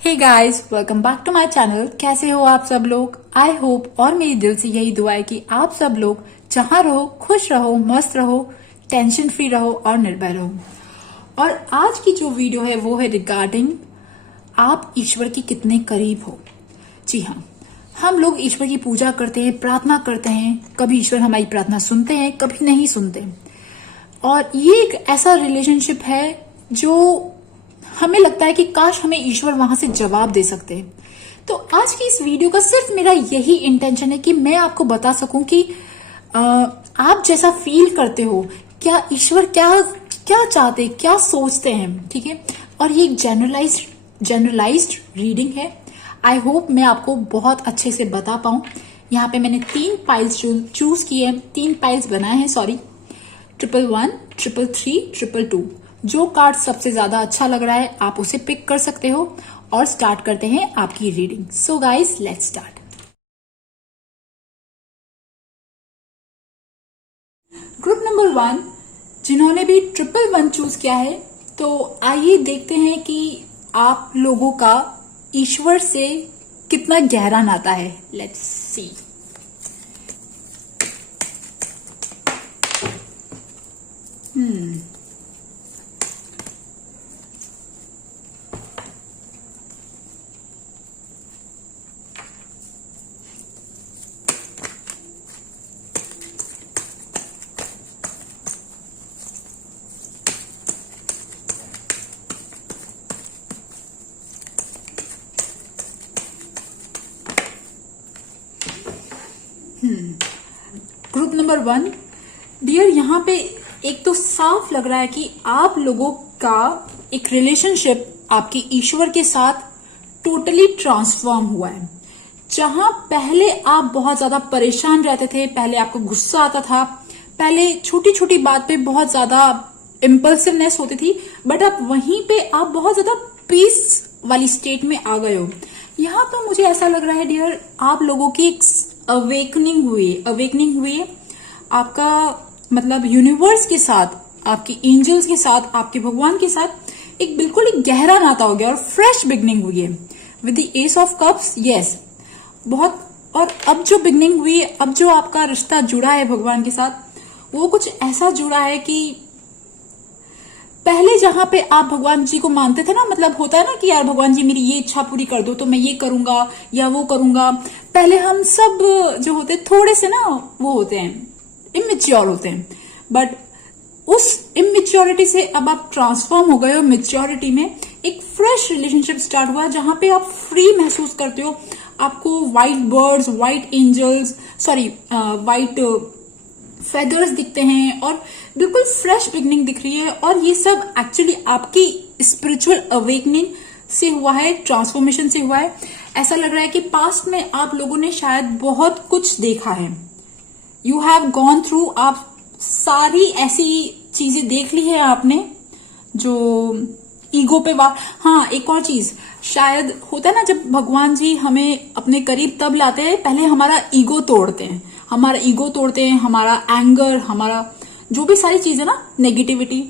Hey guys, welcome back to my channel. कैसे हो आप सब लोग? आई होप और मेरी दिल से यही दुआ है कि आप सब लोग जहां रहो खुश रहो, मस्त रहो, टेंशन फ्री रहो और निर्भय रहो। और आज की जो वीडियो है वो है रिगार्डिंग आप ईश्वर के कितने करीब हो। जी हाँ, हम लोग ईश्वर की पूजा करते हैं, प्रार्थना करते हैं। कभी ईश्वर हमारी प्रार्थना सुनते हैं, कभी नहीं सुनते। और ये एक ऐसा रिलेशनशिप है जो हमें लगता है कि काश हमें ईश्वर वहां से जवाब दे सकते हैं। तो आज की इस वीडियो का सिर्फ मेरा यही इंटेंशन है कि मैं आपको बता सकूं कि आप जैसा फील करते हो, क्या ईश्वर क्या क्या चाहते, क्या सोचते हैं, ठीक है। और ये एक जनरलाइज्ड रीडिंग है। आई होप मैं आपको बहुत अच्छे से बता पाऊं। यहाँ पे मैंने 3 पाइल्स चूज किए हैं, 3 पाइल्स बनाए हैं, सॉरी, 111, 333, 222। जो कार्ड सबसे ज्यादा अच्छा लग रहा है आप उसे पिक कर सकते हो। और स्टार्ट करते हैं आपकी reading. So guys, let's start. Group number 1 जिन्होंने भी 111 चूज किया है, तो आइए देखते हैं कि आप लोगों का ईश्वर से कितना गहरा नाता है। Let's see. Group number 1 dear, यहाँ पे एक तो साफ लग रहा है कि आप लोगों का एक रिलेशनशिप आपके ईश्वर के साथ टोटली ट्रांसफॉर्म हुआ है। जहां पहले आप बहुत ज्यादा परेशान रहते थे, पहले आपको गुस्सा आता था, पहले छोटी छोटी बात पे बहुत ज्यादा इम्पल्सिवनेस होती थी, बट अब वहीं पे आप बहुत ज्यादा पीस वाली स्टेट में आ गए हो। यहाँ पर मुझे ऐसा लग रहा है डियर, आप लोगों की एक अवेकनिंग हुई है। आपका मतलब यूनिवर्स के साथ, आपके एंजल्स के साथ, आपके भगवान के साथ एक बिल्कुल एक गहरा नाता हो गया और फ्रेश बिगनिंग हुई है with the S of cups. Yes, बहुत। और अब जो बिगनिंग हुई है, अब जो आपका रिश्ता जुड़ा है भगवान के साथ, वो कुछ ऐसा जुड़ा है कि पहले जहां पे आप भगवान जी को मानते थे ना, मतलब होता है ना कि यार भगवान जी मेरी ये इच्छा पूरी कर दो तो मैं ये करूंगा या वो करूंगा। पहले हम सब जो होते थोड़े से ना वो होते हैं, इमेच्योर होते हैं, बट उस इमेच्योरिटी से अब आप ट्रांसफॉर्म हो गए हो मेच्योरिटी में। एक फ्रेश रिलेशनशिप स्टार्ट हुआ जहां पे आप फ्री महसूस करते हो। आपको white birds, white angels, sorry white feathers दिखते हैं और बिल्कुल फ्रेश बिगनिंग दिख रही है। और ये सब एक्चुअली आपकी स्पिरिचुअल अवेकनिंग से हुआ है, ट्रांसफॉर्मेशन से हुआ है। ऐसा लग रहा है कि पास्ट में आप लोगों ने शायद बहुत कुछ देखा है। यू हैव गॉन थ्रू, आप सारी ऐसी चीजें देख ली है आपने जो ईगो पे हाँ, एक और चीज शायद होता है ना, जब भगवान जी हमें अपने करीब तब लाते हैं, पहले हमारा ईगो तोड़ते हैं, हमारा एंगर, हमारा जो भी सारी चीजें ना, नेगेटिविटी,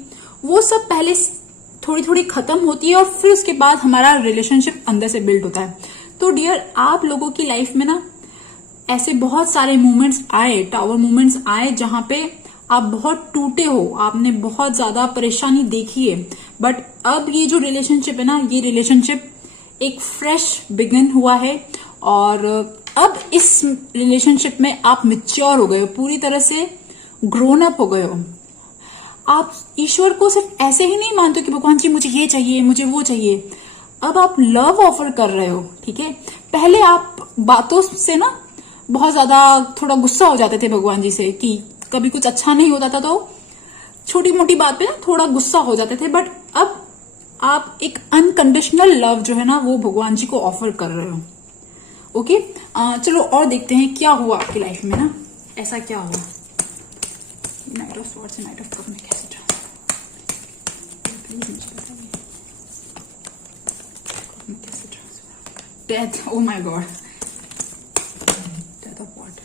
वो सब पहले थोड़ी थोड़ी खत्म होती है और फिर उसके बाद हमारा रिलेशनशिप अंदर से बिल्ड होता है। तो डियर, आप लोगों की लाइफ में ना ऐसे बहुत सारे मोमेंट्स आए, टावर मोमेंट्स आए, जहां पे आप बहुत टूटे हो, आपने बहुत ज्यादा परेशानी देखी है। बट अब ये जो रिलेशनशिप है ना, ये रिलेशनशिप एक फ्रेश बिगिन हुआ है और अब इस रिलेशनशिप में आप मैच्योर हो गए हो, पूरी तरह से ग्रोन अप हो गए हो। आप ईश्वर को सिर्फ ऐसे ही नहीं मानते कि भगवान जी मुझे ये चाहिए, मुझे वो चाहिए। अब आप लव ऑफर कर रहे हो, ठीक है। पहले आप बातों से ना बहुत ज्यादा थोड़ा गुस्सा हो जाते थे भगवान जी से कि कभी कुछ अच्छा नहीं होता था तो छोटी मोटी बात पे ना थोड़ा गुस्सा हो जाते थे। बट अब आप एक अनकंडीशनल लव जो है ना, वो भगवान जी को ऑफर कर रहे हो। ओके, चलो और देखते हैं क्या हुआ आपकी लाइफ में ना, ऐसा क्या हुआ। नाइट ऑफ स्वॉर्ड्स से नाइट ऑफ कप में कैसे death, oh my God, death of what.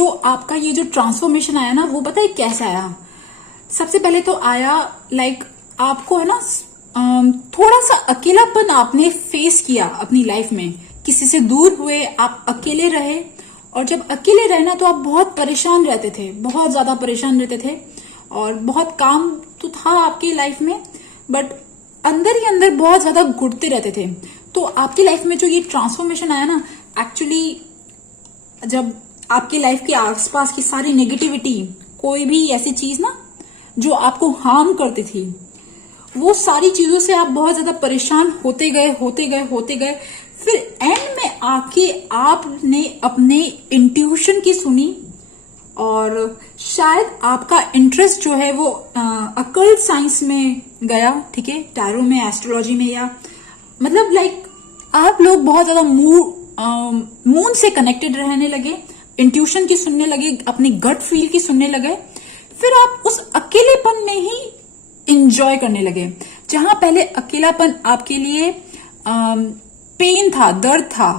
जो आपका ये जो ट्रांसफॉर्मेशन आया ना, वो पता है कैसे आया? सबसे पहले तो आया लाइक आपको है ना थोड़ा सा अकेलापन आपने फेस किया अपनी लाइफ में, किसी से दूर हुए, आप अकेले रहे। और जब अकेले रहे ना तो आप बहुत परेशान रहते थे, बहुत ज्यादा परेशान रहते थे, और बहुत काम तो था आपकी लाइफ में, बट अंदर ही अंदर बहुत ज्यादा घुटते रहते थे। तो आपकी लाइफ में जो ये ट्रांसफॉर्मेशन आया ना, एक्चुअली जब आपकी लाइफ के आसपास की सारी नेगेटिविटी, कोई भी ऐसी चीज ना जो आपको हार्म करती थी, वो सारी चीजों से आप बहुत ज्यादा परेशान होते गए होते गए होते गए। फिर एंड में आके आपने अपने इंट्यूशन की सुनी, और शायद आपका इंटरेस्ट जो है वो अकल्ट साइंस में गया, ठीक है, टैरो में, एस्ट्रोलॉजी में, या मतलब लाइक आप लोग बहुत ज्यादा मून से कनेक्टेड रहने लगे, इंट्यूशन की सुनने लगे, अपनी गट फील की सुनने लगे। फिर आप उस अकेलेपन में ही इंजॉय करने लगे, जहां पहले अकेलापन आपके लिए पेन था, दर्द था,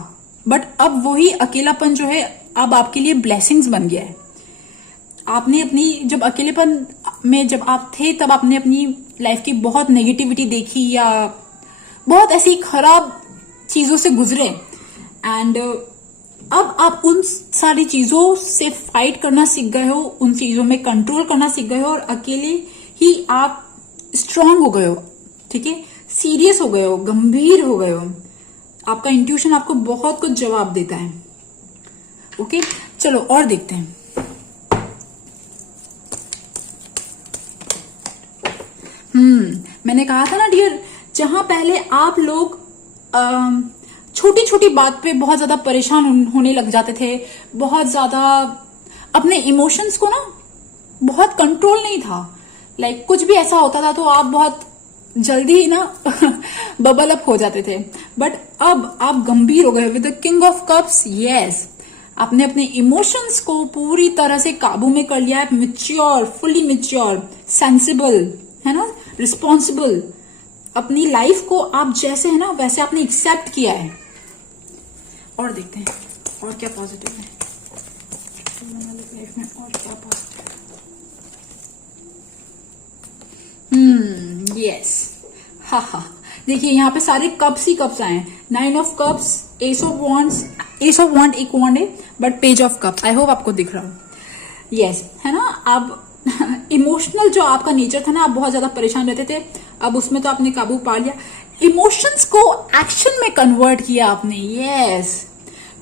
बट अब वही अकेलापन जो है अब आपके लिए ब्लेसिंग्स बन गया है। आपने अपनी जब अकेलेपन में जब आप थे, तब आपने अपनी लाइफ की बहुत नेगेटिविटी देखी या बहुत ऐसी खराब चीजों से गुजरे, एंड अब आप उन सारी चीजों से फाइट करना सीख गए हो, उन चीजों में कंट्रोल करना सीख गए हो, और अकेले ही आप स्ट्रांग हो गए हो, ठीक है, सीरियस हो गए हो, गंभीर हो गए हो। आपका इंट्यूशन आपको बहुत कुछ जवाब देता है। ओके, चलो और देखते हैं। मैंने कहा था ना डियर, जहां पहले आप लोग छोटी छोटी बात पे बहुत ज्यादा परेशान होने लग जाते थे, बहुत ज्यादा अपने इमोशंस को ना बहुत कंट्रोल नहीं था, लाइक कुछ भी ऐसा होता था तो आप बहुत जल्दी ही ना बबल अप हो जाते थे। बट अब आप गंभीर हो गए with the king of cups. Yes, आपने अपने इमोशंस को पूरी तरह से काबू में कर लिया है, मिच्योर, फुली मिच्योर, सेंसिबल, है ना, रिस्पॉन्सिबल। अपनी लाइफ को आप जैसे है ना वैसे आपने एक्सेप्ट किया है। और देखते हैं और क्या पॉजिटिव है लाइफ में, और क्या पॉजिटिव है। यस, हा, देखिए यहाँ पे सारे कप्स ही कप्स आए हैं। 9 of cups, ace of wands, ace of wand एक वॉन्ड है, but page of cups. I hope आपको दिख रहा हो। यस, है ना। आप इमोशनल जो आपका नेचर था ना, आप बहुत ज्यादा परेशान रहते थे, अब उसमें तो आपने काबू पा लिया। इमोशंस को एक्शन में कन्वर्ट किया आपने। यस,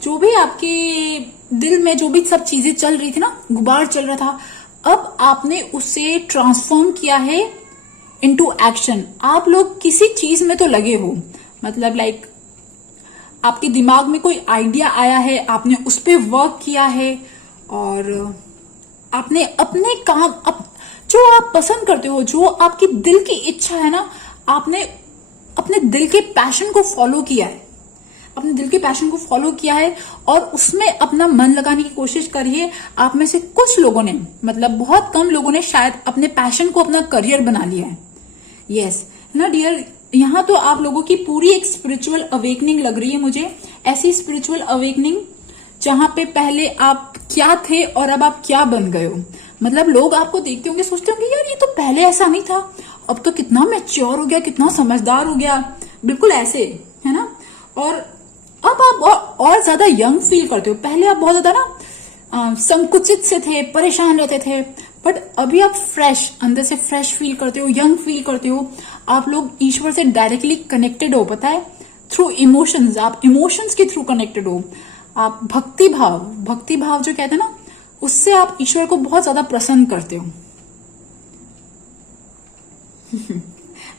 जो भी आपके दिल में जो भी सब चीजें चल रही थी ना, गुबार चल रहा था, अब आपने उसे ट्रांसफॉर्म किया है इनटू एक्शन। आप लोग किसी चीज में तो लगे हो, मतलब लाइक आपके दिमाग में कोई आइडिया आया है, आपने उस पर वर्क किया है, और आपने अपने काम, जो आप पसंद करते हो, जो आपकी दिल की इच्छा है ना, आपने अपने दिल के पैशन को फॉलो किया है, अपने दिल के पैशन को फॉलो किया है, और उसमें अपना मन लगाने की कोशिश करी है। आप में से कुछ लोगों ने, मतलब बहुत कम लोगों ने शायद अपने पैशन को अपना करियर बना लिया है। यस, ना डियर, यहाँ तो आप लोगों की पूरी एक स्पिरिचुअल अवेकनिंग लग रही है मुझे, ऐसी स्पिरिचुअल अवेकनिंग जहां पे पहले आप क्या थे और अब आप क्या बन गए हो। मतलब लोग आपको देखते होंगे, सोचते होंगे यार ये तो पहले ऐसा नहीं था, अब तो कितना मैच्योर हो गया, कितना समझदार हो गया, बिल्कुल ऐसे, है ना। और अब आप और ज्यादा यंग फील करते हो। पहले आप बहुत ज्यादा ना संकुचित से थे, परेशान रहते थे, बट अभी आप फ्रेश, अंदर से फ्रेश फील करते हो, यंग फील करते हो। आप लोग ईश्वर से डायरेक्टली कनेक्टेड हो, पता है, थ्रू इमोशंस। आप इमोशंस के थ्रू कनेक्टेड हो। आप भक्ति भाव जो कहते हैं ना, उससे आप ईश्वर को बहुत ज्यादा प्रसन्न करते हो।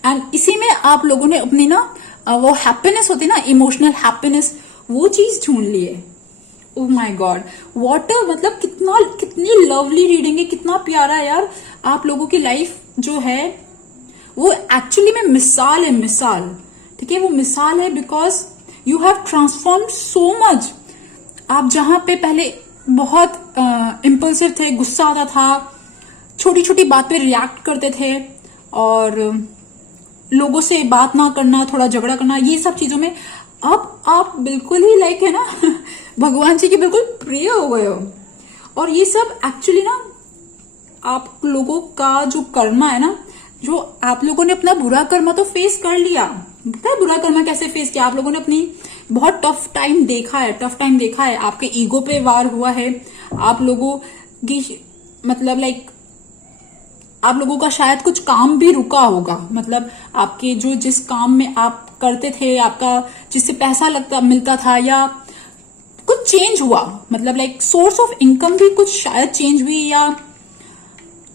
एंड इसी में आप लोगों ने अपनी ना वो हैप्पीनेस होती है ना, इमोशनल हैप्पीनेस, वो चीज ढूंढ ली है। ओह माय गॉड, व्हाट मतलब कितनी लवली रीडिंग है, कितना प्यारा है यार। आप लोगों की लाइफ जो है वो एक्चुअली में मिसाल है, मिसाल, ठीक है, वो मिसाल है, because you have transform so much. आप जहां पे पहले बहुत इम्पल्सिव थे, गुस्सा आता था, छोटी छोटी बात पे रिएक्ट करते थे, और लोगों से बात ना करना, थोड़ा झगड़ा करना, ये सब चीजों में अब आप बिल्कुल ही लाइक है ना भगवान जी के बिल्कुल प्रिय हो गए हो। और ये सब एक्चुअली ना आप लोगों का जो कर्मा है ना, जो आप लोगों ने अपना बुरा कर्मा तो फेस कर लिया। पता है बुरा कर्मा कैसे फेस किया? आप लोगों ने अपनी बहुत टफ टाइम देखा है, आपके ईगो पे वार हुआ है, आप लोगों की मतलब लाइक आप लोगों का शायद कुछ काम भी रुका होगा, मतलब आपके जो जिस काम में आप करते थे, आपका जिससे पैसा मिलता था, या कुछ चेंज हुआ, मतलब लाइक सोर्स ऑफ इनकम भी कुछ शायद चेंज हुई, या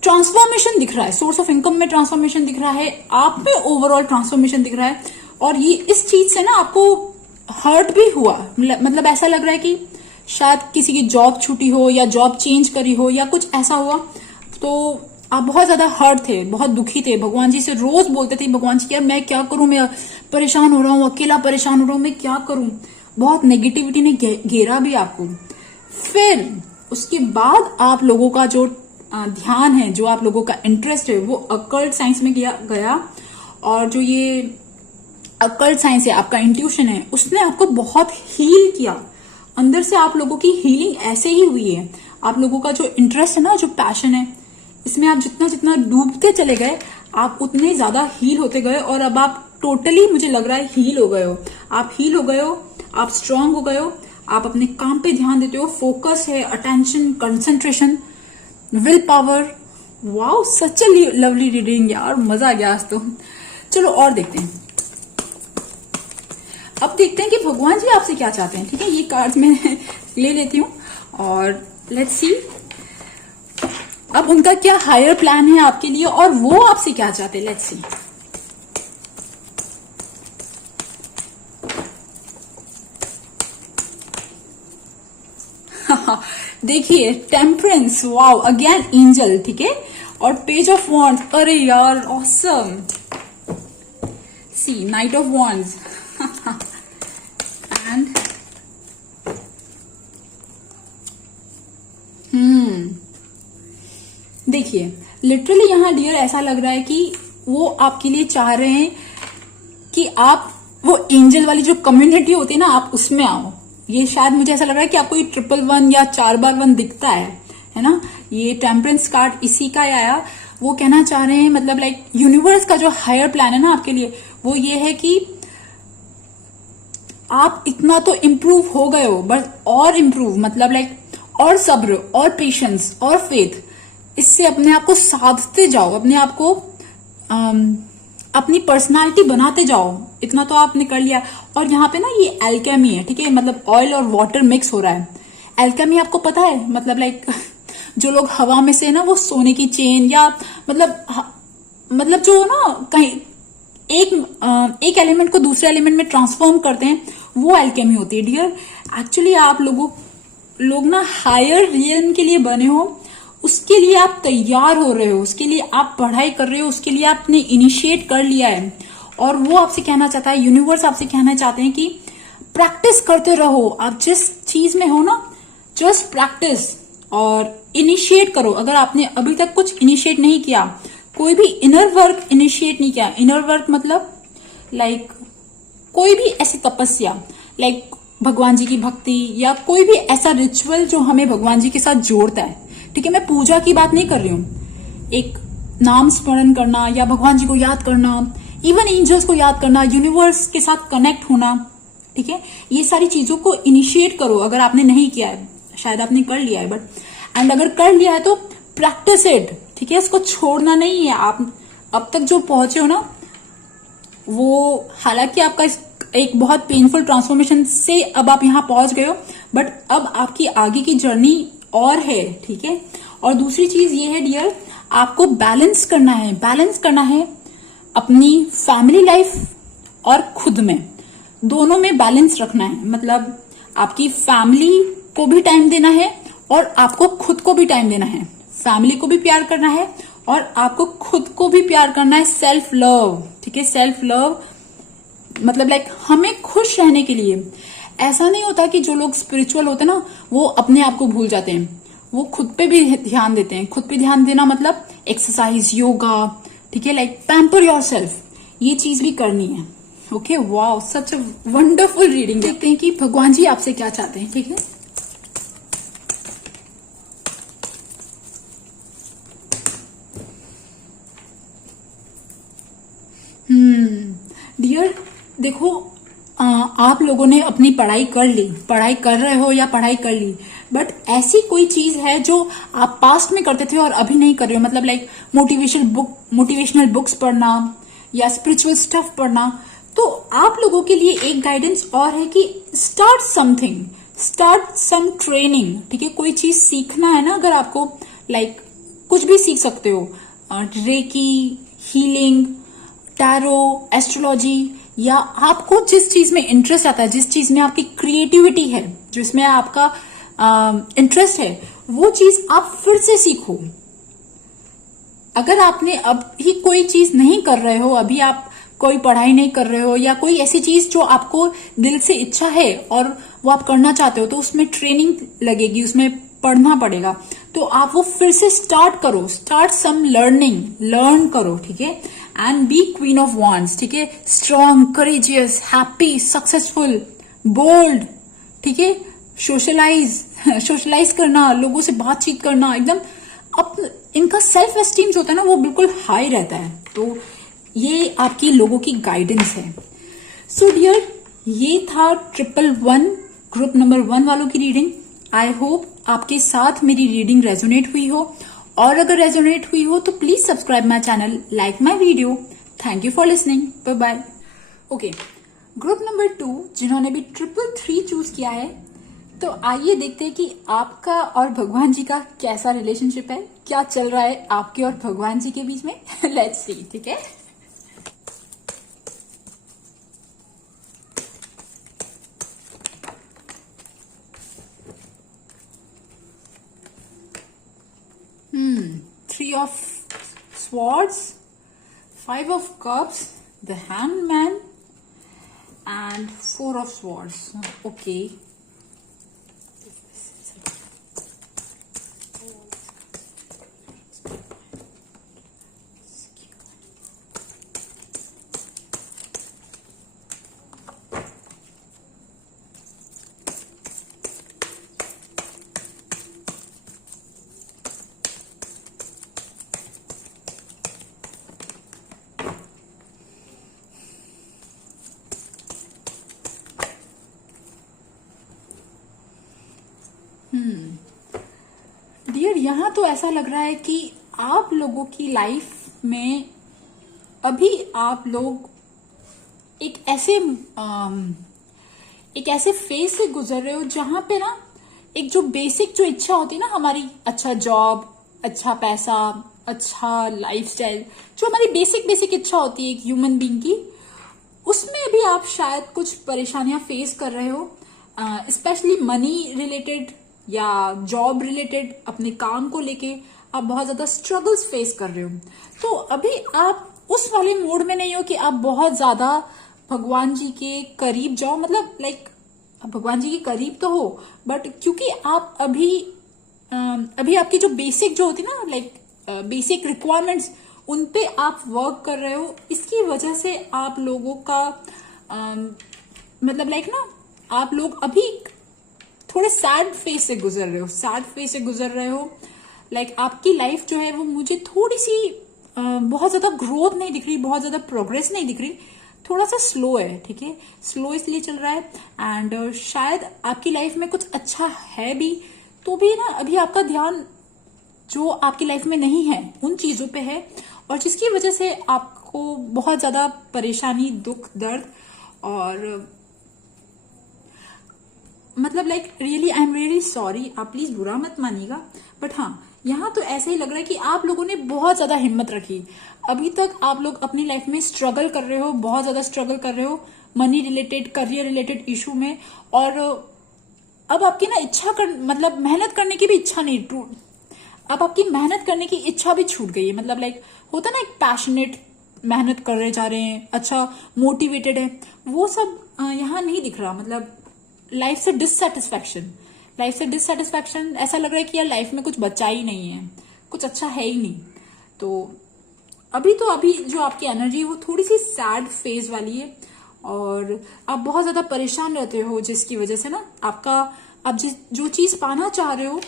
ट्रांसफॉर्मेशन दिख रहा है, सोर्स ऑफ इनकम में ट्रांसफॉर्मेशन दिख रहा है, आप में ओवरऑल ट्रांसफॉर्मेशन दिख रहा है। और ये इस चीज से ना आपको हर्ट भी हुआ, मतलब ऐसा लग रहा है कि शायद किसी की जॉब छूटी हो या जॉब चेंज करी हो या कुछ ऐसा हुआ, तो आप बहुत ज्यादा हर्ट थे, बहुत दुखी थे, भगवान जी से रोज बोलते थे भगवान जी यार मैं क्या करूं, मैं परेशान हो रहा हूं, अकेला परेशान हो रहा हूं, मैं क्या करूं। बहुत नेगेटिविटी ने घेरा भी आपको। फिर उसके बाद आप लोगों का जो ध्यान है, जो आप लोगों का इंटरेस्ट है, वो अकल्ट साइंस में गया। और जो ये अकल्ट साइंस है, आपका इंट्यूशन है, उसने आपको बहुत हील किया। अंदर से आप लोगों की हीलिंग ऐसे ही हुई है। आप लोगों का जो इंटरेस्ट है ना, जो पैशन है, इसमें आप जितना जितना डूबते चले गए, आप उतने ज्यादा हील होते गए। और अब आप टोटली मुझे लग रहा है हील हो गए हो। आप हील हो गए हो, आप स्ट्रांग हो गए हो, आप अपने काम पे ध्यान देते हो, फोकस है, attention, concentration, will power. Wow, such a lovely reading यार, मजा आ गया आज तो। चलो और देखते हैं, अब देखते हैं कि भगवान जी आपसे क्या चाहते हैं। ठीक है, ये कार्ड्स मैं ले लेती हूँ और लेट्स सी अब उनका क्या हायर प्लान है आपके लिए और वो आपसे क्या चाहते हैं। Let's see. देखिए, टेम्परेंस, वाओ, अगेन एंजल, ठीक है, और पेज ऑफ वॉन्ड्स, अरे यार awesome. See, knight of wands and देखिए, लिटरली यहां डियर ऐसा लग रहा है कि वो आपके लिए चाह रहे हैं कि आप वो एंजल वाली जो कम्युनिटी होती है ना, आप उसमें आओ। ये शायद मुझे ऐसा लग रहा है कि आपको ये 111 या 4x1 दिखता है ना। ये टेम्परेंस कार्ड इसी का आया। वो कहना चाह रहे हैं, मतलब लाइक यूनिवर्स का जो हायर प्लान है ना आपके लिए, वो ये है कि आप इतना तो इम्प्रूव हो गए हो, बस और इम्प्रूव, मतलब लाइक और सब्र और पेशेंस और फेथ, इससे अपने आप को साधते जाओ, अपने आप को अपनी पर्सनालिटी बनाते जाओ। इतना तो आपने कर लिया। और यहाँ पे ना ये एल्केमी है, ठीक है, मतलब ऑयल और वाटर मिक्स हो रहा है। एल्केमी आपको पता है, मतलब लाइक जो लोग हवा में से ना वो सोने की चेन या मतलब जो ना कहीं एक एलिमेंट को दूसरे एलिमेंट में ट्रांसफॉर्म करते हैं, वो एल्केमी होती है डियर। एक्चुअली आप लोग ना हायर रियल्म के लिए बने हो, उसके लिए आप तैयार हो रहे हो, उसके लिए आप पढ़ाई कर रहे हो, उसके लिए आपने इनिशिएट कर लिया है। और वो आपसे कहना चाहता है, यूनिवर्स आपसे कहना चाहते हैं कि प्रैक्टिस करते रहो। आप जिस चीज में हो ना, जस्ट प्रैक्टिस और इनिशिएट करो। अगर आपने अभी तक कुछ इनिशिएट नहीं किया, कोई भी इनर वर्क इनिशिएट नहीं किया, इनर वर्क मतलब लाइक कोई भी ऐसी तपस्या, लाइक भगवान जी की भक्ति या कोई भी ऐसा रिचुअल जो हमें भगवान जी के साथ जोड़ता है, ठीक है, मैं पूजा की बात नहीं कर रही हूं, एक नाम स्मरण करना या भगवान जी को याद करना, इवन एंजल्स को याद करना, यूनिवर्स के साथ कनेक्ट होना, ठीक है, ये सारी चीजों को इनिशिएट करो। अगर आपने नहीं किया है, शायद आपने कर लिया है, बट अगर कर लिया है तो प्रैक्टिस इट, ठीक है, इसको छोड़ना नहीं है। आप अब तक जो पहुंचे हो ना, वो हालांकि आपका एक बहुत पेनफुल ट्रांसफॉर्मेशन से अब आप यहां पहुंच गए हो, बट अब आपकी आगे की जर्नी और है, ठीक है। और दूसरी चीज ये है डियर, आपको बैलेंस करना है अपनी फैमिली लाइफ और खुद में, दोनों में बैलेंस रखना है। मतलब आपकी फैमिली को भी टाइम देना है और आपको खुद को भी टाइम देना है। फैमिली को भी प्यार करना है और आपको खुद को भी प्यार करना है। सेल्फ लव, ठीक है, सेल्फ लव मतलब लाइक हमें खुश रहने के लिए ऐसा नहीं होता कि जो लोग स्पिरिचुअल होते हैं ना, वो अपने आप को भूल जाते हैं, वो खुद पे भी ध्यान देते हैं। खुद पे ध्यान देना मतलब एक्सरसाइज, योगा, ठीक है, लाइक पैम्पर योरसेल्फ, ये चीज भी करनी है। Okay, wow, such a wonderful reading. देखते हैं कि भगवान जी आपसे क्या चाहते हैं, ठीक है। डियर देखो, आप लोगों ने अपनी पढ़ाई कर ली, पढ़ाई कर रहे हो या पढ़ाई कर ली, बट ऐसी कोई चीज है जो आप पास्ट में करते थे और अभी नहीं कर रहे हो, मतलब लाइक मोटिवेशनल बुक्स पढ़ना या स्पिरिचुअल स्टफ पढ़ना। तो आप लोगों के लिए एक गाइडेंस और है कि start something, start some training. ठीक है, कोई चीज सीखना है ना, अगर आपको लाइक कुछ भी सीख सकते हो, रेकी, हीलिंग, टैरो, एस्ट्रोलॉजी, या आपको जिस चीज में इंटरेस्ट आता है, जिस चीज में आपकी क्रिएटिविटी है, जिसमें आपका इंटरेस्ट है, वो चीज आप फिर से सीखो। अगर आपने अभी कोई चीज नहीं कर रहे हो, अभी आप कोई पढ़ाई नहीं कर रहे हो, या कोई ऐसी चीज जो आपको दिल से इच्छा है और वो आप करना चाहते हो, तो उसमें ट्रेनिंग लगेगी, उसमें पढ़ना पड़ेगा। तो आप वो फिर से स्टार्ट करो, स्टार्ट सम लर्निंग, लर्न करो। ठीक है, and be queen of wands. ठीक है, strong, courageous, happy, successful, bold. ठीक है, सोशलाइज करना, लोगों से बातचीत करना, एकदम इनका सेल्फ एस्टीम जो होता है ना, वो बिल्कुल हाई रहता है। तो ये आपकी लोगों की गाइडेंस है। सो डियर, ये था 111 ग्रुप नंबर 1 वालों की रीडिंग। आई होप आपके साथ मेरी रीडिंग रेजोनेट हुई हो, और अगर रेजोनेट हुई हो तो please subscribe my channel, like my video. Thank you for listening, bye bye. Okay, group number 2 जिन्होंने भी 333 चूज किया है, तो आइए देखते हैं कि आपका और भगवान जी का कैसा रिलेशनशिप है, क्या चल रहा है आपके और भगवान जी के बीच में। Let's see. ठीक है, Three of Swords, 5 of Cups, the Hangman, and 4 of Swords. Okay. Dear, यहां तो ऐसा लग रहा है कि आप लोगों की लाइफ में अभी आप लोग एक ऐसे फेज से गुजर रहे हो जहां पे ना एक जो बेसिक जो इच्छा होती है ना हमारी, अच्छा जॉब, अच्छा पैसा, अच्छा लाइफस्टाइल, जो हमारी बेसिक इच्छा होती है एक ह्यूमन बीइंग की, उसमें भी आप शायद कुछ परेशानियां फेस कर रहे हो, स्पेशली मनी रिलेटेड या जॉब रिलेटेड, अपने काम को लेके आप बहुत ज्यादा स्ट्रगल्स फेस कर रहे हो। तो अभी आप उस वाले मोड में नहीं हो कि आप बहुत ज्यादा भगवान जी के करीब जाओ, मतलब लाइक भगवान जी के करीब तो हो, बट क्योंकि आप अभी आपकी जो बेसिक जो होती ना, लाइक बेसिक रिक्वायरमेंट्स, उन पे आप वर्क कर रहे हो, इसकी वजह से आप लोगों का मतलब लाइक ना, आप लोग अभी थोड़े सैड फेज से गुजर रहे हो, लाइक आपकी लाइफ जो है वो मुझे थोड़ी सी बहुत ज्यादा ग्रोथ नहीं दिख रही, बहुत ज्यादा प्रोग्रेस नहीं दिख रही, थोड़ा सा स्लो है। ठीक है, स्लो इसलिए चल रहा है, एंड शायद आपकी लाइफ में कुछ अच्छा है भी, तो भी ना अभी आपका ध्यान जो आपकी लाइफ में नहीं है उन चीजों पे है, और जिसकी वजह से आपको बहुत ज्यादा परेशानी, दुख, दर्द, और मतलब like really I am really sorry, आप प्लीज बुरा मत मानिएगा, बट हाँ, यहाँ तो ऐसे ही लग रहा है कि आप लोगों ने बहुत ज्यादा हिम्मत रखी। अभी तक आप लोग अपनी लाइफ में स्ट्रगल कर रहे हो, बहुत ज्यादा स्ट्रगल कर रहे हो money related, career related issue में, और अब आपकी ना मतलब मेहनत करने की भी इच्छा नहीं, अब आपकी मेहनत करने की इच्छा भी छूट गई है। मतलब लाइक होता ना, एक पैशनेट मेहनत कर रहे जा रहे हैं, अच्छा मोटिवेटेड है, वो सब यहाँ नहीं दिख रहा। मतलब लाइफ से डिससेटिस्फैक्शन, ऐसा लग रहा है कि यार लाइफ में कुछ बचा ही नहीं है, कुछ अच्छा है ही नहीं। तो अभी जो आपकी एनर्जी है वो थोड़ी सी सैड फेज वाली है, और आप बहुत ज्यादा परेशान रहते हो, जिसकी वजह से ना आप जो चीज पाना चाह रहे हो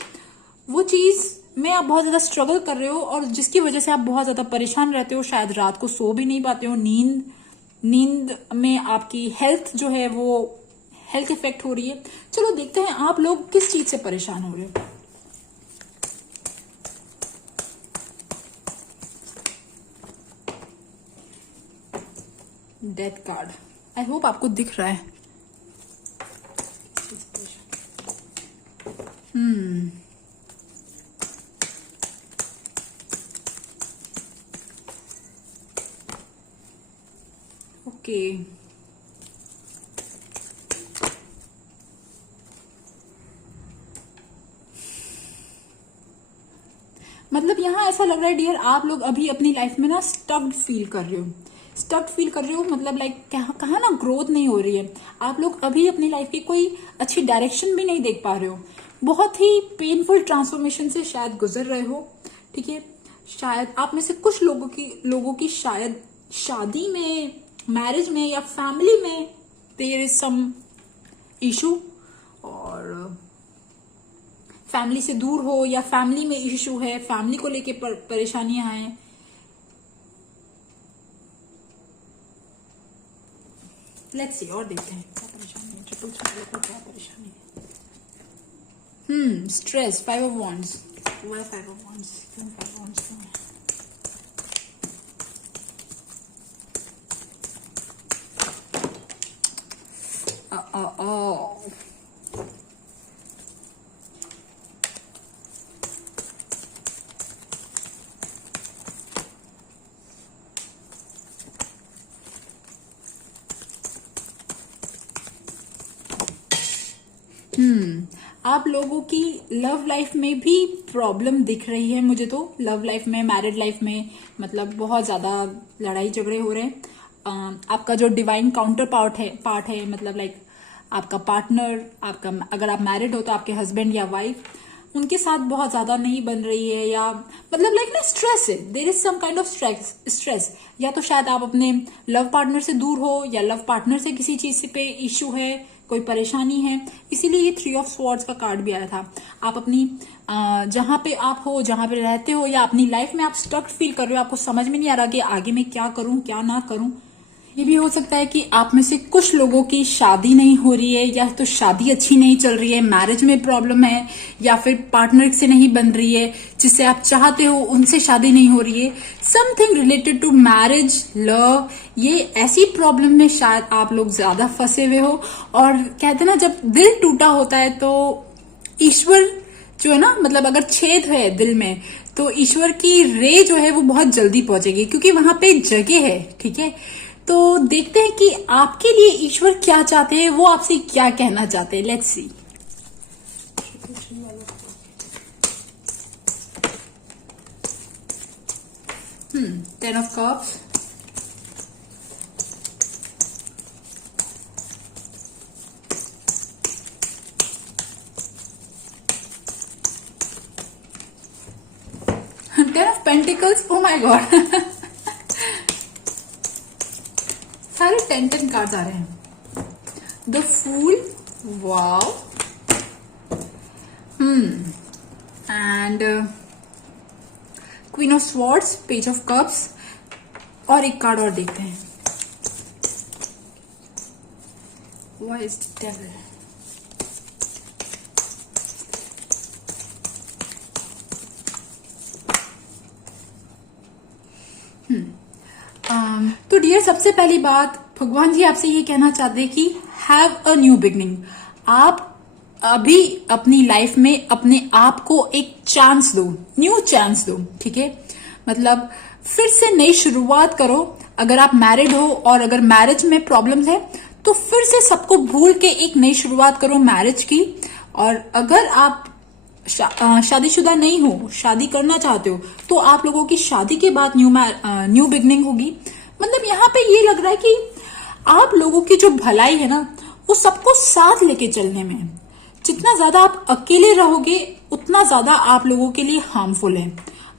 वो चीज में आप बहुत ज्यादा स्ट्रगल कर रहे हो, और जिसकी वजह से आप बहुत ज्यादा परेशान रहते हो, शायद रात को सो भी नहीं पाते हो, नींद में आपकी हेल्थ जो है वो हेल्थ इफेक्ट हो रही है। चलो देखते हैं आप लोग किस चीज से परेशान हो रहे हो। डेथ कार्ड, आई होप आपको दिख रहा है। ओके, मतलब यहाँ ऐसा लग रहा है डियर, आप लोग अभी अपनी लाइफ में ना स्टक्ड फील कर रहे हो। स्टक्ड फील कर रहे हो मतलब लाइक कहा ना ग्रोथ नहीं हो रही है। आप लोग अभी अपनी लाइफ की कोई अच्छी डायरेक्शन भी नहीं देख पा रहे हो। बहुत ही पेनफुल ट्रांसफॉर्मेशन से शायद गुजर रहे हो। ठीक है, शायद आप में से कुछ लोगों की शायद शादी में, मैरिज में या फैमिली में देयर इज सम इशू, और फैमिली से दूर हो या फैमिली में इशू है, फैमिली को लेके परेशानियां हैं। लेट्स सी, और देखते हैं क्या परेशानी है। ट्रिपल थ्री को क्या परेशानी है? Stress, 5 of Wands। Why 5 of Wands? क्यों 5 of Wands क्यों है? आप लोगों की लव लाइफ में भी प्रॉब्लम दिख रही है मुझे तो। लव लाइफ में, मैरिड लाइफ में मतलब बहुत ज्यादा लड़ाई झगड़े हो रहे हैं। आपका जो डिवाइन काउंटर पार्ट है मतलब लाइक आपका पार्टनर, आपका अगर आप मैरिड हो तो आपके हस्बैंड या वाइफ, उनके साथ बहुत ज्यादा नहीं बन रही है, या मतलब लाइक ना स्ट्रेस है। There is some kind of stress. या तो शायद आप अपने लव पार्टनर से दूर हो, या लव पार्टनर से किसी चीज पे इश्यू है, कोई परेशानी है। इसीलिए ये 3 of Swords का कार्ड भी आया था। आप अपनी जहां पे आप हो, जहां पे रहते हो, या अपनी लाइफ में आप स्टक फील कर रहे हो, आपको समझ में नहीं आ रहा कि आगे मैं क्या करूं क्या ना करूं। ये भी हो सकता है कि आप में से कुछ लोगों की शादी नहीं हो रही है, या तो शादी अच्छी नहीं चल रही है, मैरिज में प्रॉब्लम है, या फिर पार्टनर से नहीं बन रही है, जिससे आप चाहते हो उनसे शादी नहीं हो रही है। Something related to marriage, love, ये ऐसी प्रॉब्लम में शायद आप लोग ज्यादा फंसे हुए हो। और कहते हैं ना, जब दिल टूटा होता है तो ईश्वर जो है ना, मतलब अगर छेद है दिल में तो ईश्वर की रे जो है वो बहुत जल्दी पहुंचेगी, क्योंकि वहां पे जगह है। ठीक है, तो देखते हैं कि आपके लिए ईश्वर क्या चाहते हैं, वो आपसे क्या कहना चाहते हैं। Let's see. 10 of Cups, Ten of Pentacles। Oh my God। सारे 10 कार्ड आ रहे हैं। The fool, wow, and queen of swords, page of cups, और एक कार्ड और देखते हैं। What is devil? तो डियर, सबसे पहली बात भगवान जी आपसे ये कहना चाहते हैं कि हैव अ न्यू बिगनिंग। आप अभी अपनी लाइफ में अपने आप को एक चांस दो, न्यू चांस दो। ठीक है, मतलब फिर से नई शुरुआत करो। अगर आप मैरिड हो और अगर मैरिज में प्रॉब्लम्स है तो फिर से सबको भूल के एक नई शुरुआत करो मैरिज की। और अगर आप शादीशुदा नहीं हो, शादी करना चाहते हो, तो आप लोगों की शादी के बाद न्यू बिगनिंग होगी। मतलब यहाँ पे ये लग रहा है कि आप लोगों की जो भलाई है ना, वो सबको साथ लेके चलने में। जितना ज्यादा आप अकेले रहोगे उतना ज्यादा आप लोगों के लिए हार्मफुल है।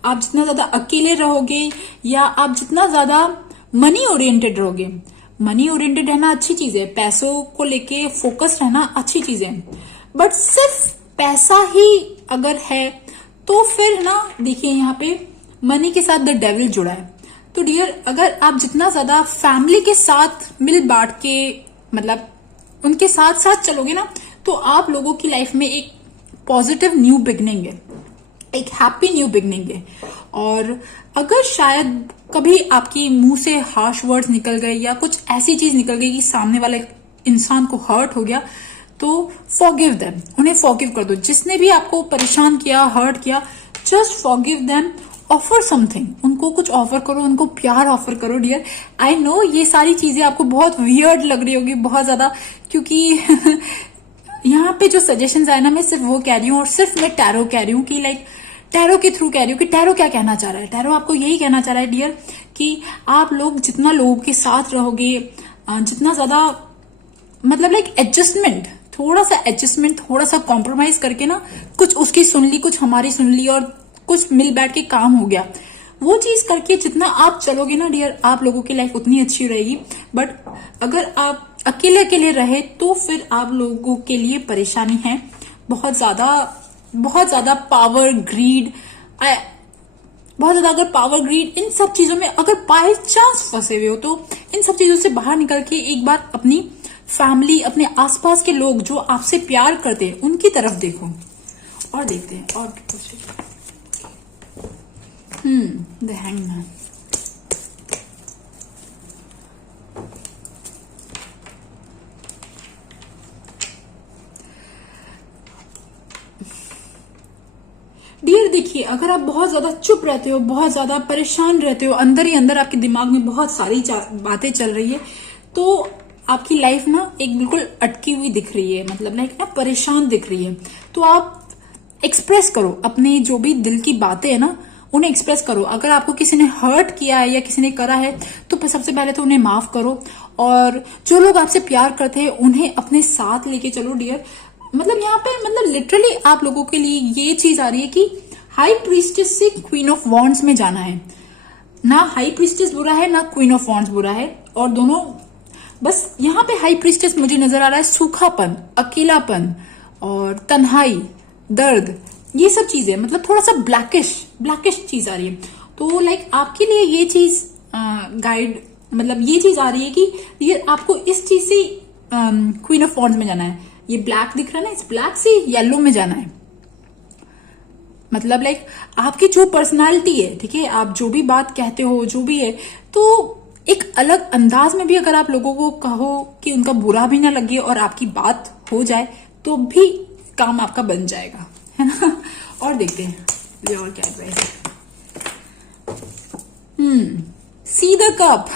आप जितना ज्यादा अकेले रहोगे, या आप जितना ज्यादा मनी ओरिएंटेड रहोगे, मनी ओरिएंटेड रहना अच्छी चीज है, पैसों को लेके फोकस रहना अच्छी चीज है, बट सिर्फ पैसा ही अगर है तो फिर ना, देखिए यहाँ पे मनी के साथ द डेविल जुड़ा है। तो डियर, अगर आप जितना ज्यादा फैमिली के साथ मिल बांट के, मतलब उनके साथ साथ चलोगे ना, तो आप लोगों की लाइफ में एक पॉजिटिव न्यू बिगनिंग है, एक हैप्पी न्यू बिगनिंग है। और अगर शायद कभी आपकी मुंह से हार्श वर्ड्स निकल गए या कुछ ऐसी चीज निकल गई कि सामने वाले इंसान को हर्ट हो गया, तो फॉरगिव देम, उन्हें फॉरगिव कर दो। जिसने भी आपको परेशान किया, हर्ट किया, just forgive them. Offer something, उनको कुछ ऑफर करो, उनको प्यार ऑफर करो डियर। आई नो ये सारी चीजें आपको बहुत वियर्ड लग रही होगी, बहुत ज्यादा, क्योंकि यहाँ पे जो सजेशंस आए ना, मैं सिर्फ वो कह रही हूँ, और सिर्फ मैं टैरो कह रही हूँ कि लाइक टैरो के थ्रू कह रही हूँ कि टैरो क्या कहना चाह रहा है। टैरो आपको यही कहना चाह रहा है डियर कि आप लोग जितना लोगों के साथ रहोगे, जितना ज्यादा, मतलब लाइक एडजस्टमेंट, थोड़ा सा एडजस्टमेंट, थोड़ा सा कॉम्प्रोमाइज करके ना, कुछ उसकी सुन ली, कुछ हमारी सुन ली, और कुछ मिल बैठ के काम हो गया, वो चीज करके जितना आप चलोगे ना डियर, आप लोगों की लाइफ उतनी अच्छी रहेगी। बट अगर आप अकेले अकेले रहे तो फिर आप लोगों के लिए परेशानी है बहुत ज्यादा, बहुत ज्यादा। पावर ग्रीड, बहुत ज्यादा अगर पावर ग्रीड, इन सब चीजों में अगर बाय चांस फंसे हुए हो, तो इन सब चीजों से बाहर निकल के एक बार अपनी फैमिली, अपने आसपास के लोग जो आपसे प्यार करते हैं उनकी तरफ देखो। और देखते हैं और कुछ। The hangman. डियर देखिए, अगर आप बहुत ज्यादा चुप रहते हो, बहुत ज्यादा परेशान रहते हो, अंदर ही अंदर आपके दिमाग में बहुत सारी बातें चल रही है, तो आपकी लाइफ ना एक बिल्कुल अटकी हुई दिख रही है, मतलब लाइक ना परेशान दिख रही है। तो आप एक्सप्रेस करो अपने जो भी दिल की बातें है ना, उन्हें एक्सप्रेस करो। अगर आपको किसी ने हर्ट किया है या किसी ने करा है, तो सबसे पहले तो उन्हें माफ करो। और जो लोग आपसे प्यार करते हैं उन्हें अपने साथ लेके चलो डियर। मतलब यहाँ पे, मतलब लिटरली आप लोगों के लिए ये चीज आ रही है कि हाई प्रीस्टेस से क्वीन ऑफ वॉन्ड्स में जाना है। ना हाई प्रीस्टेस बुरा है, ना क्वीन ऑफ वॉन्ड्स बुरा है, और दोनों बस। यहाँ पे हाई प्रीस्टेस मुझे नजर आ रहा है सूखापन, अकेलापन और तन्हाई, दर्द, ये सब चीजें, मतलब थोड़ा सा ब्लैकिश ब्लैकिश चीज आ रही है। तो लाइक आपके लिए ये चीज गाइड, मतलब ये चीज आ रही है कि ये आपको इस चीज से क्वीन ऑफ वॉन्ड्स में जाना है। ये ब्लैक दिख रहा है ना, इस ब्लैक से येलो में जाना है। मतलब लाइक आपकी जो पर्सनालिटी है, ठीक है, आप जो भी बात कहते हो, जो भी है, तो एक अलग अंदाज में भी अगर आप लोगों को कहो कि उनका बुरा भी ना लगे और आपकी बात हो जाए, तो भी काम आपका बन जाएगा, है ना। और देखते हैं और क्या advice. See the cup.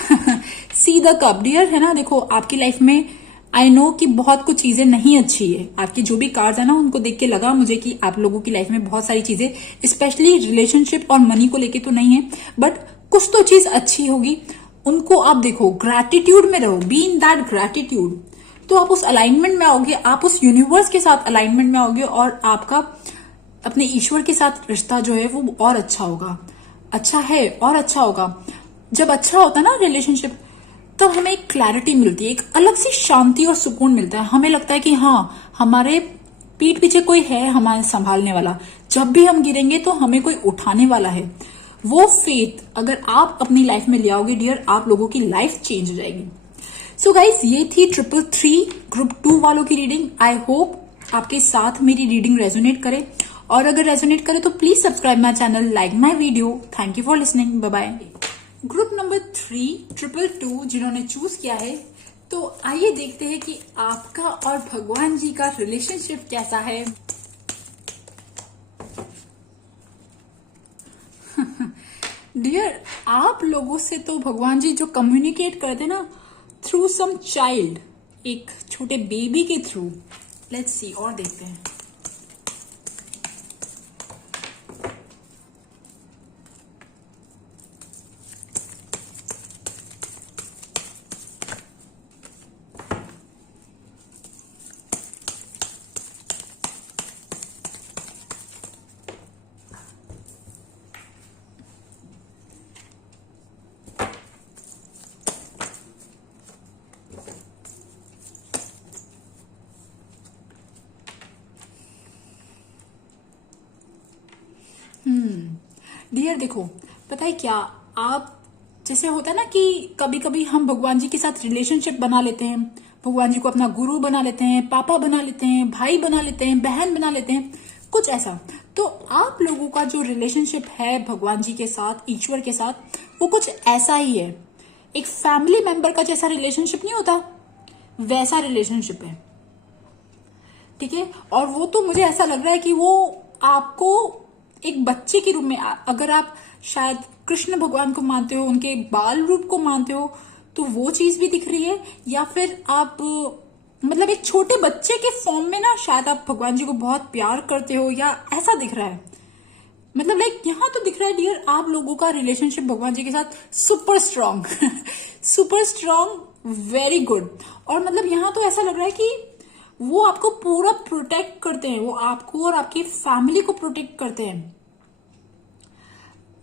See the cup dear, है ना। देखो आपकी लाइफ में आई नो कि बहुत कुछ चीजें नहीं अच्छी है। आपकी जो भी कार्ड्स है ना, उनको देख के लगा मुझे कि आप लोगों की लाइफ में बहुत सारी चीजें, स्पेशली रिलेशनशिप और मनी को लेके तो नहीं है, बट कुछ तो चीज अच्छी होगी। उनको आप देखो, ग्रैटिट्यूड में रहो, बी इन दैट ग्रैटिट्यूड, तो आप उस अलाइनमेंट में आओगे, आप उस यूनिवर्स के साथ अलाइनमेंट में आओगे, और आपका अपने ईश्वर के साथ रिश्ता जो है वो और अच्छा होगा, अच्छा है और अच्छा होगा। जब अच्छा होता है ना रिलेशनशिप, तब हमें एक क्लैरिटी मिलती है, एक अलग सी शांति और सुकून मिलता है। हमें लगता है कि हाँ, हमारे पीठ पीछे कोई है हमारे संभालने वाला, जब भी हम गिरेंगे तो हमें कोई उठाने वाला है। वो फेथ अगर आप अपनी लाइफ में ले आओगे डियर, आप लोगों की लाइफ चेंज हो जाएगी। सो गाइज, ये थी 333 ग्रुप 2 वालों की रीडिंग। आई होप आपके साथ मेरी रीडिंग रेजोनेट करे, और अगर रेजोनेट करे तो please subscribe my channel, like my video. Thank you for listening, bye bye. Group number 322 जिन्होंने चूज किया है, तो आइए देखते हैं कि आपका और भगवान जी का रिलेशनशिप कैसा है। डियर, आप लोगों से तो भगवान जी जो कम्युनिकेट करते ना, थ्रू सम चाइल्ड, एक छोटे बेबी के थ्रू। लेट्स सी, और देखते हैं। डियर देखो, पता है क्या, आप जैसे होता है ना कि कभी कभी हम भगवान जी के साथ रिलेशनशिप बना लेते हैं, भगवान जी को अपना गुरु बना लेते हैं, पापा बना लेते हैं, भाई बना लेते हैं, बहन बना लेते हैं, कुछ ऐसा। तो आप लोगों का जो रिलेशनशिप है भगवान जी के साथ, ईश्वर के साथ, वो कुछ ऐसा ही है। एक फैमिली मेंबर का जैसा रिलेशनशिप नहीं होता, वैसा रिलेशनशिप है, ठीक है। और वो तो मुझे ऐसा लग रहा है कि वो आपको एक बच्चे के रूप में, अगर आप शायद कृष्ण भगवान को मानते हो, उनके बाल रूप को मानते हो, तो वो चीज भी दिख रही है। या फिर आप मतलब एक छोटे बच्चे के फॉर्म में ना शायद आप भगवान जी को बहुत प्यार करते हो, या ऐसा दिख रहा है। मतलब लाइक यहाँ तो दिख रहा है डियर, आप लोगों का रिलेशनशिप भगवान जी के साथ super strong super strong, very good. और मतलब यहाँ तो ऐसा लग रहा है कि वो आपको पूरा प्रोटेक्ट करते हैं, वो आपको और आपकी फैमिली को प्रोटेक्ट करते हैं।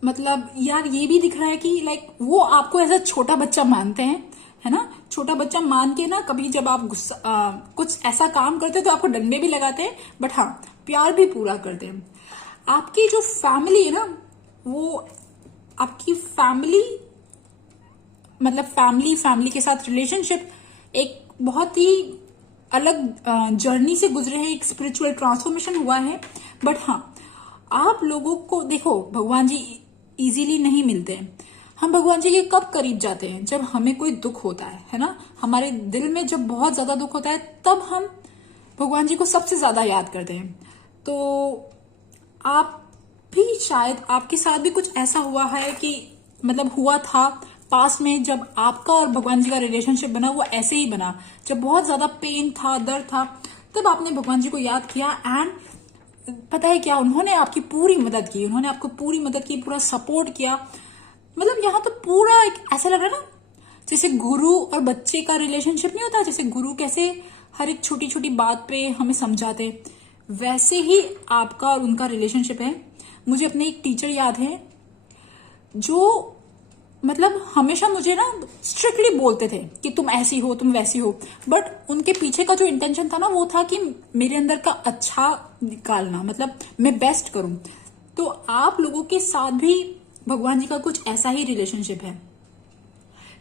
मतलब यार ये भी दिख रहा है कि लाइक वो आपको ऐसा छोटा बच्चा मानते हैं, है ना। छोटा बच्चा मान के ना कभी जब आप कुछ ऐसा काम करते हैं तो आपको डंडे भी लगाते हैं, बट हाँ प्यार भी पूरा करते हैं। आपकी जो फैमिली है ना, वो आपकी फैमिली, मतलब फैमिली के साथ रिलेशनशिप एक बहुत ही अलग जर्नी से गुजरे हैं, एक स्पिरिचुअल ट्रांसफॉर्मेशन हुआ है। बट हाँ आप लोगों को देखो, भगवान जी इजीली नहीं मिलते हैं। हम भगवान जी के कब करीब जाते हैं? जब हमें कोई दुख होता है ना, हमारे दिल में जब बहुत ज्यादा दुख होता है, तब हम भगवान जी को सबसे ज्यादा याद करते हैं। तो आप भी शायद आपके साथ भी कुछ ऐसा हुआ है कि मतलब हुआ था पास में, जब आपका और भगवान जी का रिलेशनशिप बना, वो ऐसे ही बना जब बहुत ज्यादा पेन था, दर्द था, तब आपने भगवान जी को याद किया। एंड पता है क्या, उन्होंने आपकी पूरी मदद की, उन्होंने आपको पूरी मदद की, पूरा सपोर्ट किया। मतलब यहाँ तो पूरा एक ऐसा लग रहा है ना, जैसे गुरु और बच्चे का रिलेशनशिप नहीं होता, जैसे गुरु कैसे हर एक छोटी छोटी बात पे हमें समझाते, वैसे ही आपका और उनका रिलेशनशिप है। मुझे अपने एक टीचर याद है जो मतलब हमेशा मुझे ना स्ट्रिक्टली बोलते थे कि तुम ऐसी हो, तुम वैसी हो, बट उनके पीछे का जो इंटेंशन था ना, वो था कि मेरे अंदर का अच्छा निकालना, मतलब मैं बेस्ट करूं। तो आप लोगों के साथ भी भगवान जी का कुछ ऐसा ही रिलेशनशिप है,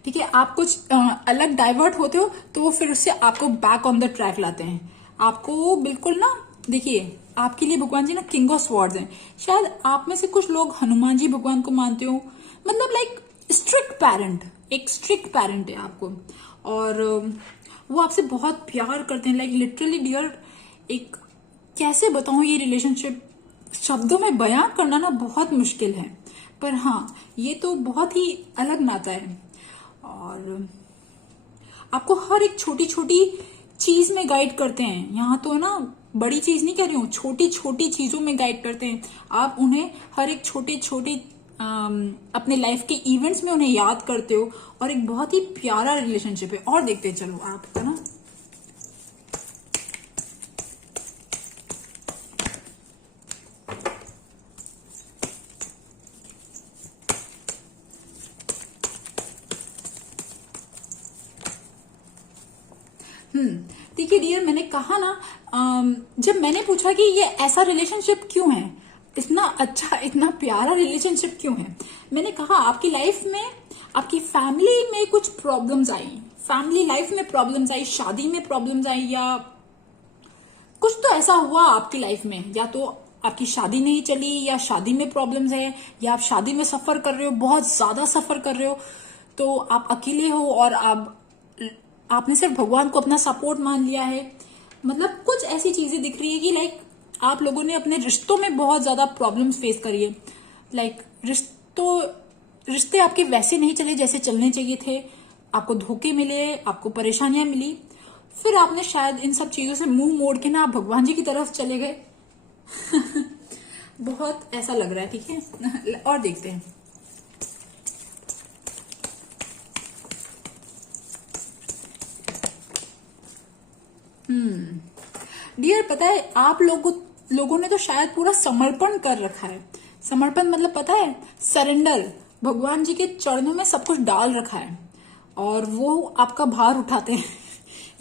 ठीक है। आप कुछ अलग डाइवर्ट होते हो तो वो फिर उससे आपको बैक ऑन द ट्रैक लाते हैं, आपको बिल्कुल ना। देखिए आपके लिए भगवान जी ना किंग ऑफ स्वॉर्ड्स हैं। शायद आप में से कुछ लोग हनुमान जी भगवान को मानते हो, मतलब लाइक स्ट्रिक्ट पेरेंट, एक स्ट्रिक्ट पेरेंट है आपको, और वो आपसे बहुत प्यार करते हैं, लाइक लिटरली डियर। एक कैसे बताऊं, ये रिलेशनशिप शब्दों में बयां करना ना बहुत मुश्किल है, पर हाँ ये तो बहुत ही अलग नाता है। और आपको हर एक छोटी छोटी चीज में गाइड करते हैं। यहाँ तो ना बड़ी चीज नहीं कह रही हूँ, छोटी छोटी चीजों में गाइड करते हैं। आप उन्हें हर एक छोटे छोटे अपने लाइफ के इवेंट्स में उन्हें याद करते हो, और एक बहुत ही प्यारा रिलेशनशिप है। और देखते चलो आपका ना, देखिए डियर, मैंने कहा ना, जब मैंने पूछा कि ये ऐसा रिलेशनशिप क्यों है, इतना अच्छा इतना प्यारा रिलेशनशिप क्यों है, मैंने कहा आपकी लाइफ में, आपकी फैमिली में कुछ प्रॉब्लम्स आई, फैमिली लाइफ में प्रॉब्लम्स आई, शादी में प्रॉब्लम्स आई, या कुछ तो ऐसा हुआ आपकी लाइफ में, या तो आपकी शादी नहीं चली, या शादी में प्रॉब्लम्स है, या आप शादी में सफर कर रहे हो, बहुत ज्यादा सफर कर रहे हो, तो आप अकेले हो और आपने सिर्फ भगवान को अपना सपोर्ट मान लिया है। मतलब कुछ ऐसी चीजें दिख रही है कि लाइक आप लोगों ने अपने रिश्तों में बहुत ज्यादा प्रॉब्लम्स फेस करी है। लाइक रिश्ते आपके वैसे नहीं चले जैसे चलने चाहिए थे, आपको धोखे मिले, आपको परेशानियां मिली, फिर आपने शायद इन सब चीजों से मुंह मोड़ के ना आप भगवान जी की तरफ चले गए। बहुत ऐसा लग रहा है, ठीक है। और देखते हैं, डियर पता है आप लोगों ने तो शायद पूरा समर्पण कर रखा है। समर्पण मतलब पता है, सरेंडर, भगवान जी के चरणों में सब कुछ डाल रखा है, और वो आपका भार उठाते हैं।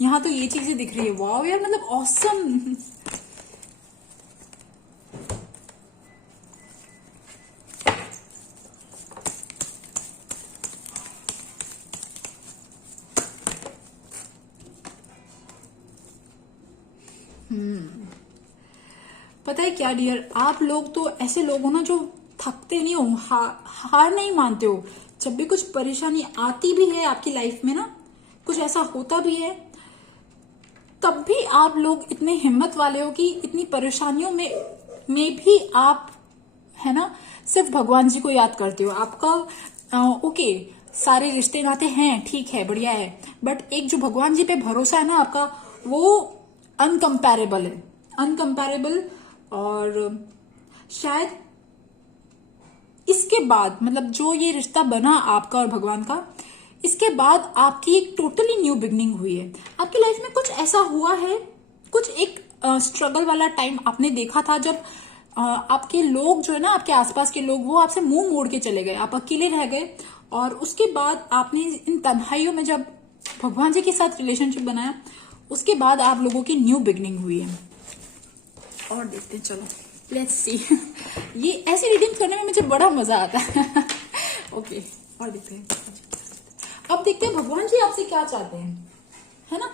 यहाँ तो ये चीजें दिख रही है, वाह यार, मतलब ऑसम। पता है क्या डियर, आप लोग तो ऐसे लोग हो ना जो थकते नहीं हो, हार नहीं मानते हो। जब भी कुछ परेशानी आती भी है आपकी लाइफ में ना, कुछ ऐसा होता भी है, तब भी आप लोग इतने हिम्मत वाले हो कि इतनी परेशानियों में भी आप, है ना, सिर्फ भगवान जी को याद करते हो। आपका ओके, सारे रिश्ते नाते हैं, ठीक है, बढ़िया है, बट एक जो भगवान जी पे भरोसा है ना आपका, वो अनकंपैरेबल है, अनकंपैरेबल। और शायद इसके बाद, मतलब जो ये रिश्ता बना आपका और भगवान का, इसके बाद आपकी एक टोटली न्यू बिगनिंग हुई है। आपकी लाइफ में कुछ ऐसा हुआ है, कुछ एक स्ट्रगल वाला टाइम आपने देखा था, जब आपके लोग जो है ना, आपके आसपास के लोग, वो आपसे मुंह मोड़ के चले गए, आप अकेले रह गए। और उसके बाद आपने इन तन्हाइयों में जब भगवान जी के साथ रिलेशनशिप बनाया, उसके बाद आप लोगों की न्यू बिगनिंग हुई है। और देखते हैं, चलो लेट्स सी। ये ऐसी रीडिंग करने में मुझे बड़ा मजा आता है। ओके, और देखते हैं, अब देखते हैं भगवान जी आपसे क्या चाहते हैं, है ना।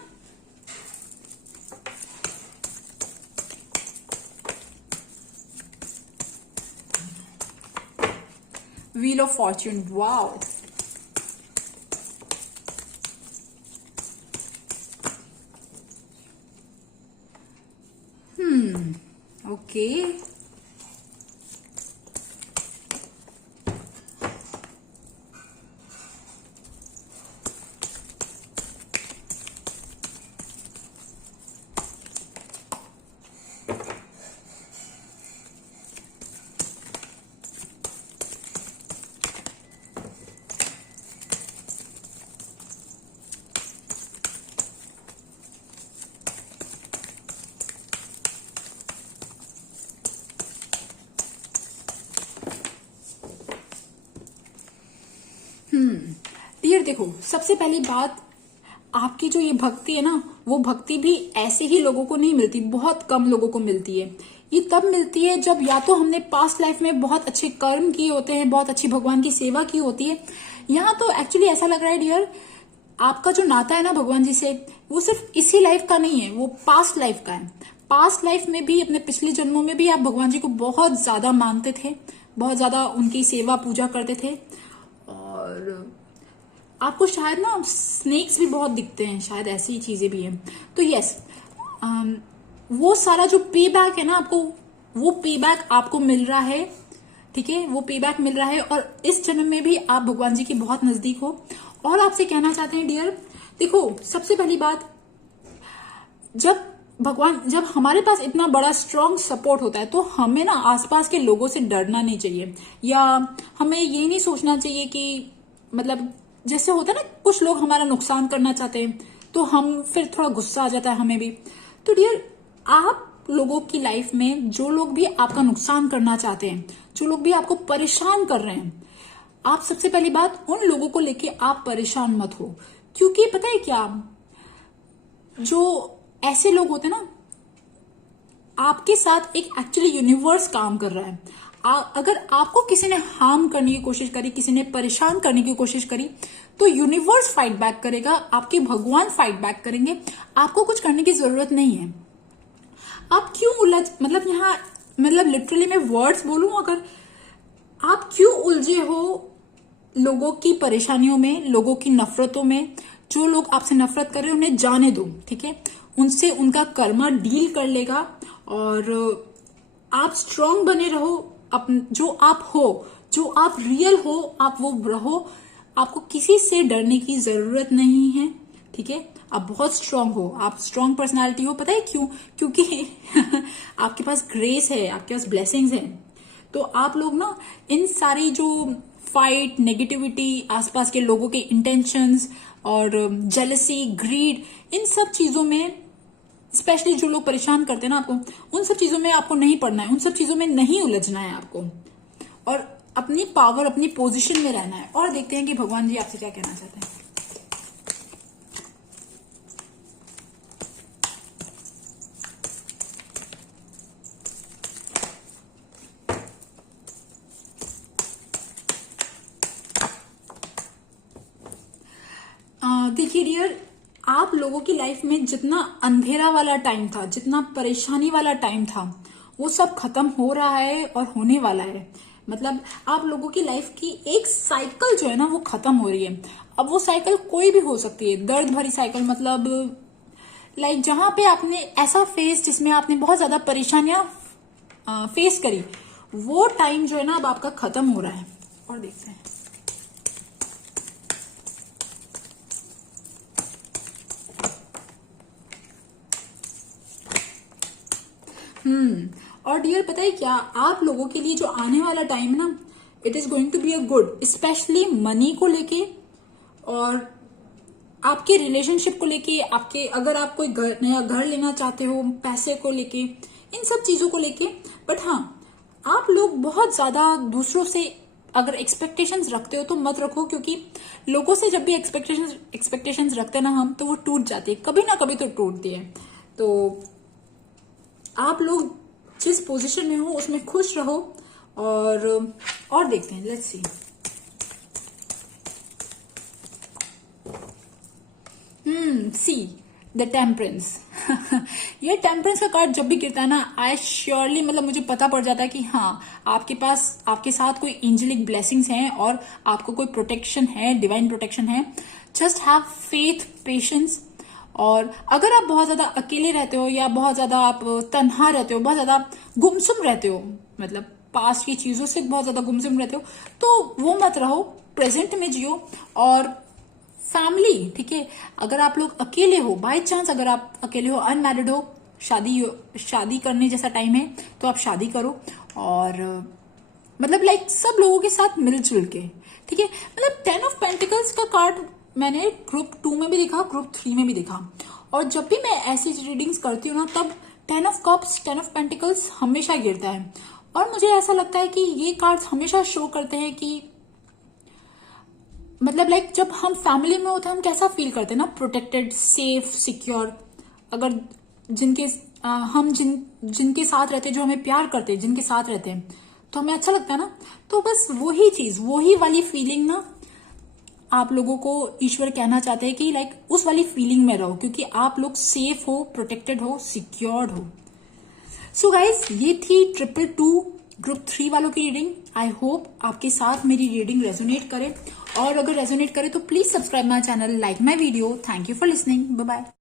Wheel of fortune, wow. Okay, dear देखो, सबसे पहली बात, आपकी जो ये भक्ति है ना, वो भक्ति भी ऐसे ही लोगों को नहीं मिलती, बहुत कम लोगों को मिलती है। ये तब मिलती है जब या तो हमने पास्ट लाइफ में बहुत अच्छे कर्म किए होते हैं, बहुत अच्छी भगवान की सेवा की होती है। यहाँ तो एक्चुअली ऐसा लग रहा है डियर, आपका जो नाता है ना भगवान जी से, वो सिर्फ इसी लाइफ का नहीं है, वो पास्ट लाइफ का है। पास्ट लाइफ में भी, अपने पिछले जन्मों में भी आप भगवान जी को बहुत ज्यादा मानते थे, बहुत ज्यादा उनकी सेवा पूजा करते थे। और आपको शायद ना स्नेक्स भी बहुत दिखते हैं, शायद ऐसी ही चीजें भी हैं। तो यस, वो सारा जो पे बैक है ना आपको, वो पे बैक आपको मिल रहा है, ठीक है, वो पे बैक मिल रहा है। और इस जन्म में भी आप भगवान जी के बहुत नजदीक हो। और आपसे कहना चाहते हैं डियर, देखो सबसे पहली बात, जब हमारे पास इतना बड़ा स्ट्रॉन्ग सपोर्ट होता है, तो हमें ना आसपास के लोगों से डरना नहीं चाहिए, या हमें ये नहीं सोचना चाहिए कि, मतलब जैसे होता है ना, कुछ लोग हमारा नुकसान करना चाहते हैं, तो हम फिर थोड़ा गुस्सा आ जाता है हमें भी। तो डियर, आप लोगों की लाइफ में जो लोग भी आपका नुकसान करना चाहते हैं, जो लोग भी आपको परेशान कर रहे हैं, आप सबसे पहली बात, उन लोगों को लेके आप परेशान मत हो। क्योंकि पता है क्या, जो ऐसे लोग होते हैं ना, आपके साथ एक एक्चुअली यूनिवर्स काम कर रहा है। अगर आपको किसी ने हार्म करने की कोशिश करी, किसी ने परेशान करने की कोशिश करी, तो यूनिवर्स फाइट बैक करेगा, आपके भगवान फाइट बैक करेंगे। आपको कुछ करने की जरूरत नहीं है। आप क्यों मतलब यहाँ, मतलब लिटरली मैं वर्ड्स बोलूं, अगर आप क्यों उलझे हो लोगों की परेशानियों में, लोगों की नफरतों में। जो लोग आपसे नफरत कर रहे हैं उन्हें जाने दो, ठीक है, उनसे उनका कर्मा डील कर लेगा। और आप स्ट्रांग बने रहो, जो आप हो, जो आप रियल हो, आप वो रहो। आपको किसी से डरने की जरूरत नहीं है, ठीक है। आप बहुत स्ट्रांग हो, आप स्ट्रांग पर्सनालिटी हो। पता है क्यों? क्योंकि आपके पास ग्रेस है, आपके पास ब्लेसिंग्स हैं। तो आप लोग ना इन सारी जो फाइट, नेगेटिविटी, आसपास के लोगों के इंटेंशंस और जेलसी, ग्रीड, इन सब चीजों में, स्पेशली जो लोग परेशान करते हैं ना आपको, उन सब चीजों में आपको नहीं पड़ना है, उन सब चीजों में नहीं उलझना है आपको, और अपनी पावर, अपनी पोजीशन में रहना है। और देखते हैं कि भगवान जी आपसे क्या कहना चाहते हैं। देखिए डियर, आप लोगों की लाइफ में जितना अंधेरा वाला टाइम था, जितना परेशानी वाला टाइम था, वो सब खत्म हो रहा है और होने वाला है। मतलब आप लोगों की लाइफ की एक साइकिल जो है ना वो खत्म हो रही है। अब वो साइकिल कोई भी हो सकती है, दर्द भरी साइकिल, मतलब लाइक जहां पे आपने ऐसा फेस जिसमें आपने बहुत ज्यादा परेशानियां फेस करी, वो टाइम जो है ना अब आपका खत्म हो रहा है। और देखते हैं, और डियर पता है क्या, आप लोगों के लिए जो आने वाला टाइम है ना, it is going to be a good, specially money को लेके और आपके रिलेशनशिप को लेके, आपके अगर आप कोई नया घर लेना चाहते हो, पैसे को लेके, इन सब चीजों को लेके। बट हाँ, आप लोग बहुत ज्यादा दूसरों से अगर एक्सपेक्टेशंस रखते हो तो मत रखो, क्योंकि लोगों से जब भी एक्सपेक्टेशंस रखते हैं ना हम, तो वो टूट जाती है, कभी ना कभी तो टूटती है। तो आप लोग जिस पोजीशन में हो उसमें खुश रहो। और देखते हैं, let's see. See the temperance. ये टेम्परेंस का कार्ड जब भी गिरता है ना, आई श्योरली, मतलब मुझे पता पड़ जाता है कि हाँ, आपके पास, आपके साथ कोई एंजेलिक ब्लेसिंग्स हैं और आपको कोई प्रोटेक्शन है, डिवाइन प्रोटेक्शन है। Just have faith, patience. और अगर आप बहुत ज्यादा अकेले रहते हो या बहुत ज्यादा आप तन्हा रहते हो, बहुत ज्यादा गुमसुम रहते हो, मतलब पास्ट की चीजों से बहुत ज्यादा गुमसुम रहते हो, तो वो मत रहो, प्रेजेंट में जियो। और फैमिली, ठीक है, अगर आप लोग अकेले हो, बाय चांस अगर आप अकेले हो, अनमैरिड हो, शादी करने जैसा टाइम है, तो आप शादी करो। और मतलब लाइक सब लोगों के साथ मिलजुल के, ठीक है। मतलब 10 ऑफ पेंटिकल्स का कार्ड मैंने ग्रुप 2 में भी देखा, ग्रुप 3 में भी देखा। और जब भी मैं ऐसी रीडिंग्स करती हूँ ना, तब 10 ऑफ कप्स, 10 ऑफ पेंटिकल्स हमेशा गिरता है। और मुझे ऐसा लगता है कि ये कार्ड्स हमेशा शो करते हैं कि मतलब लाइक जब हम फैमिली में होते हैं, हम कैसा फील करते हैं ना, प्रोटेक्टेड, सेफ, सिक्योर। अगर जिनके साथ रहते हैं, जो हमें प्यार करते हैं, जिनके साथ रहते हैं, तो हमें अच्छा लगता है ना। तो बस वही चीज, वही वाली फीलिंग ना आप लोगों को ईश्वर कहना चाहते हैं कि लाइक उस वाली फीलिंग में रहो, क्योंकि आप लोग सेफ हो, प्रोटेक्टेड हो, सिक्योर्ड हो। सो गाइज, ये थी 222 ग्रुप 3 वालों की रीडिंग। आई होप आपके साथ मेरी रीडिंग रेजोनेट करे, और अगर रेजोनेट करे तो please subscribe my channel, like my video. Thank you for listening, bye bye.